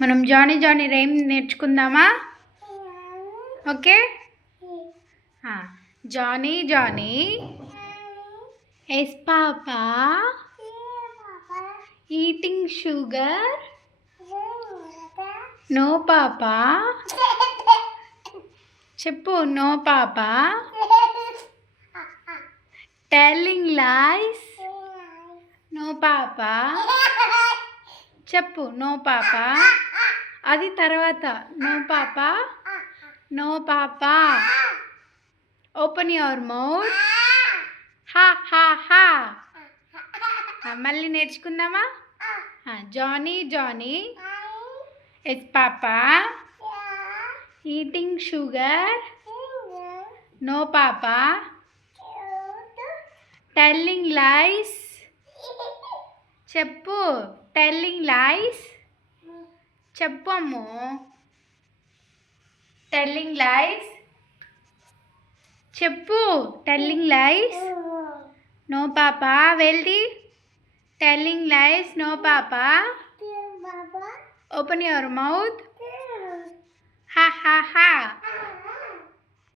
మనం Johnny Johnny rhyme నేర్చుకుందామా? Okay. Johnny Johnny yes papa eating sugar no papa చెప్పు. No papa telling lies no papa చెప్పు. No papa అది తర్వాత. No papa no papa open your mouth హా హా హా. మళ్ళీ నేర్చుకుందామా? Johnny Johnny yes papa eating sugar no papa telling lies చెప్పు. టెల్లింగ్ లైస్ చెప్పు అమ్ము. టెల్లింగ్ లైస్ చెప్పు. టెల్లింగ్ లైస్ నో పాపా వెల్ది. Telling lies no papa open your mouth హా హా హా.